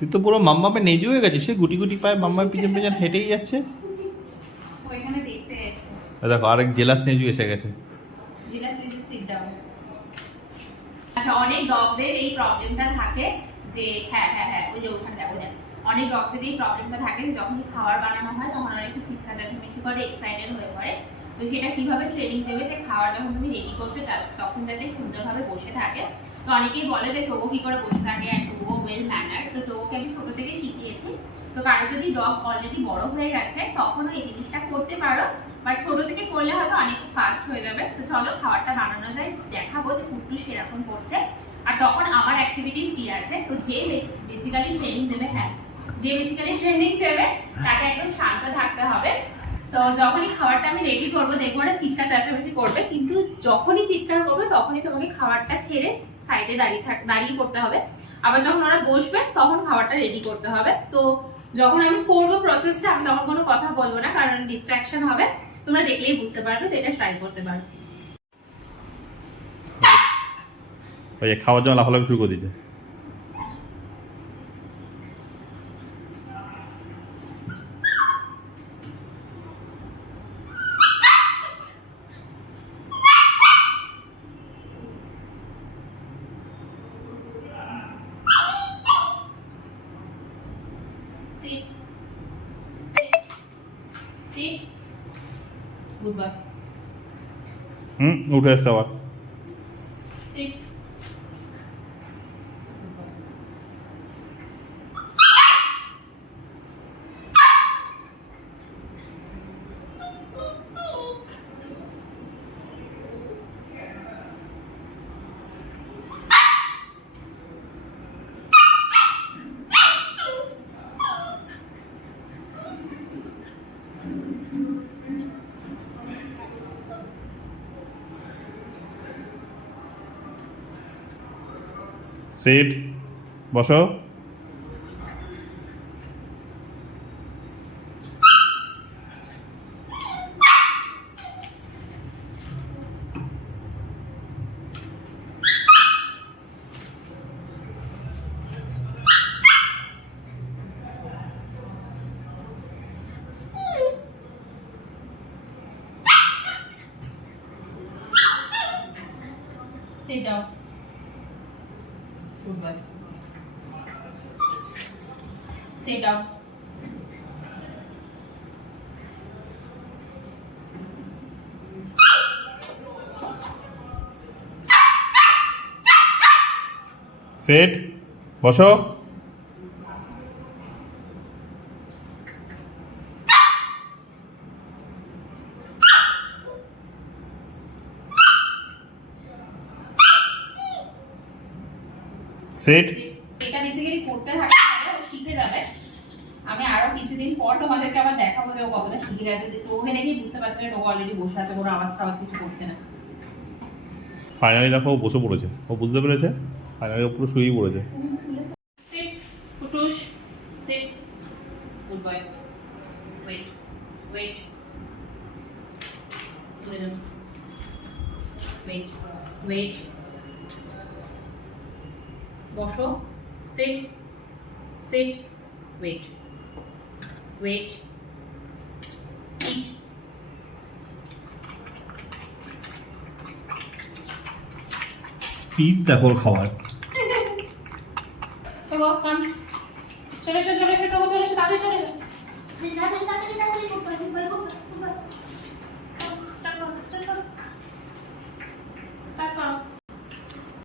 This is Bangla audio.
তুই তো পুরো মাম্মাপে নেজু হয়ে গেছিস, সে গুটি গুটি পায়ে মাম্মার পিছন পিছন হেঁটেই যাচ্ছে। ওইখানে দেখতে এসে দেখো আরেক জেলাস নেজু এসে গেছে। জিলাস নিচু সিট ডাউন। আচ্ছা, অনেক ডগদের এই প্রবলেমটা থাকে যে হ্যাঁ হ্যাঁ হ্যাঁ ওই যে ওখানে দেখো দেখ, অনেক ডগদের এই প্রবলেমটা থাকে যে যখন খাবার বানানো হয় তখন ওরা একটু চিৎকার চেঁচামেচি করে, এক্সাইটেড হয়ে পড়ে। তো সেটা কিভাবে ট্রেনিং দেবে যে খাবার যখন তুমি রেডি করছো তখন যাতে সুন্দরভাবে বসে থাকে। তো অনেকেই বলে যে টোগো কি করে বসে থাকে, অ্যান্ড টোগো ওয়েল ম্যানার্ড। তো টোগোকে আমি ছোট থেকে শিখিয়েছি। তো কারো যদি ডগ অলরেডি বড় হয়ে গেছে তখনও এই জিনিসটা করতে পারো, বাট ছোট থেকে করলে হয়তো অনেক ফাস্ট হয়ে যাবে। তো চলো খাবারটা বানানো যায়, দেখাবো যে কুট্টু সেরকম করছে। আর তখন আমার অ্যাক্টিভিটিস কি আছে। তো যে বেসিক্যালি ট্রেনিং দেবে, হ্যাঁ যে বেসিক্যালি ট্রেনিং দেবে তাকে একদম শান্ত থাকতে হবে। তো যখনই খাবারটা আমি রেডি করবো দেখবো ওরা চিৎকার চেঁচামেচি করবে, কিন্তু যখনই চিৎকার করবে তখনই তোমাকে খাবারটা ছেড়ে সাইডে দাঁড়িয়ে পড়তে হবে। আবার যখন ওরা বসবে তখন খাবারটা রেডি করতে হবে। তো যখন আমি করবো প্রসেসটা আমি তখন কোনো কথা বলবো না, কারণ ডিস্ট্রাকশন হবে। তোমরা দেখলেই বুঝতে পারবে, তো এটা ট্রাই করতে পারো। ওই যে খাওয়ার জন্য লাফালাফি শুরু করে দিয়েছে। Sit. Sit. Sit. Good boy. উঠে এসছে আবার। Sit. সিট, বসো। Sit down. Good boy. Sit down. Sit, বসো। সিট। এটা বেসিক্যালি করতে থাকে, ও শিখে যাবে। আমি আরো কিছুদিন পর তোমাদেরকে আবার দেখাবো যে ও কতটা শিখে গেছে। তো ওকে দেখেই বুঝতে পারছি যে ও অলরেডি বসে আছে, কোনো আওয়াজ কিছু করছে না। ফাইনালি দেখো ও বসে পড়েছে, ও বুঝতে পেরেছে। ফাইনালি ও পুরো শুয়েই পড়েছে। Sit, Kutush. Sit. Good boy. Wait. Wait. Wait. Wait. বসো। Sit. Sit. Wait. Wait. Eat. Speed দেখো খাওয়ার। তো come. চলে এসো, চলে এসো, চলে এসো, তাড়াতাড়ি চলে এসো।